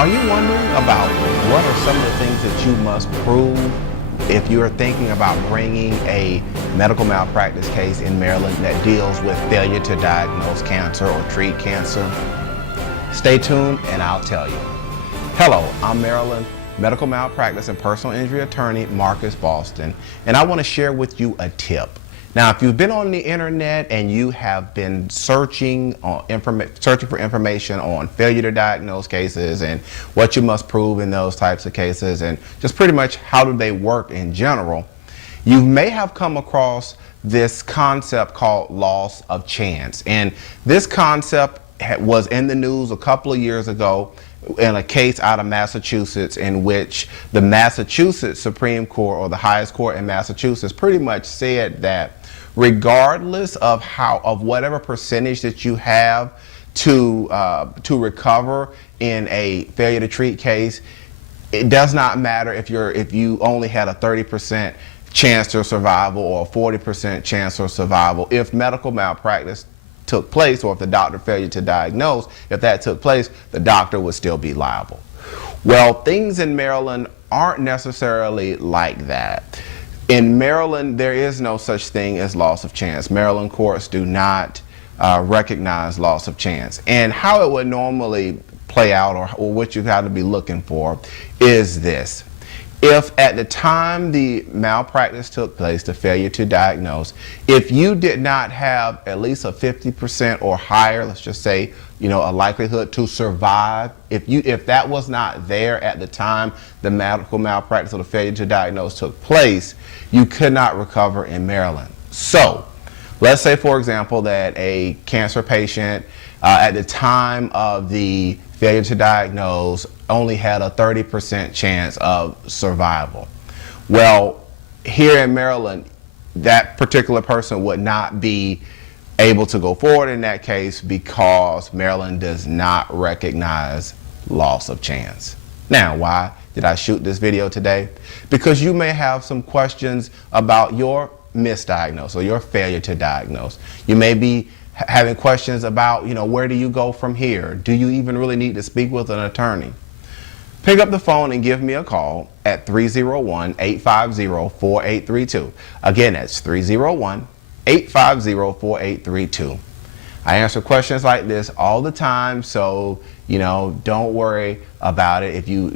Are you wondering about what are some of the things that you must prove if you're thinking about bringing a medical malpractice case in Maryland that deals with failure to diagnose cancer or treat cancer? Stay tuned and I'll tell you. Hello, I'm Maryland medical malpractice and personal injury attorney Marcus Boston, and I want to share with you a tip. Now, if you've been on the internet and you have been searching for information on failure to diagnose cases and what you must prove in those types of cases and just pretty much how do they work in general, you may have come across this concept called loss of chance. And this concept was in the news a couple of years ago in a case out of Massachusetts in which the Massachusetts Supreme Court, or the highest court in Massachusetts, pretty much said that regardless of whatever percentage that you have to recover in a failure to treat case, it does not matter if you only had a 30% chance to survival or a 40% chance of survival. If medical malpractice took place, or if the doctor failed to diagnose, if that took place, the doctor would still be liable. Well, things in Maryland aren't necessarily like that. In Maryland, there is no such thing as loss of chance. Maryland courts do not recognize loss of chance. And how it would normally play out, or what you got to be looking for, is this. If at the time the malpractice took place, the failure to diagnose, if you did not have at least a 50% or higher, let's just say, a likelihood to survive, if that was not there at the time the medical malpractice or the failure to diagnose took place, you could not recover in Maryland. So, let's say, for example, that a cancer patient at the time of the failure to diagnose only had a 30% chance of survival. Well, here in Maryland, that particular person would not be able to go forward in that case because Maryland does not recognize loss of chance. Now, why did I shoot this video today? Because you may have some questions about your misdiagnosis or your failure to diagnose. You may be having questions about, where do you go from here? Do you even really need to speak with an attorney? Pick up the phone and give me a call at 301-850-4832. Again, that's 301-850-4832. I answer questions like this all the time, so don't worry about it if you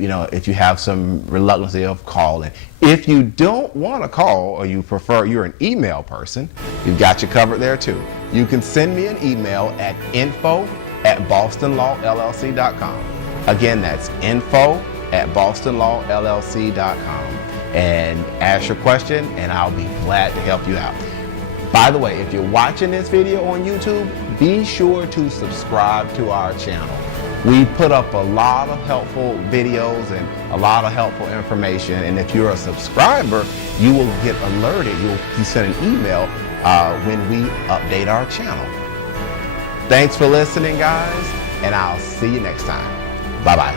have some reluctance of calling. If you don't want to call, or you prefer, you're an email person, you've got you covered there too. You can send me an email at info@bostonlawllc.com. Again, that's info@bostonlawllc.com, and ask your question and I'll be glad to help you out. By the way, if you're watching this video on YouTube, be sure to subscribe to our channel. We put up a lot of helpful videos and a lot of helpful information, and if you're a subscriber, you will get alerted. You'll send an email when we update our channel. Thanks for listening, guys, and I'll see you next time. Bye-bye.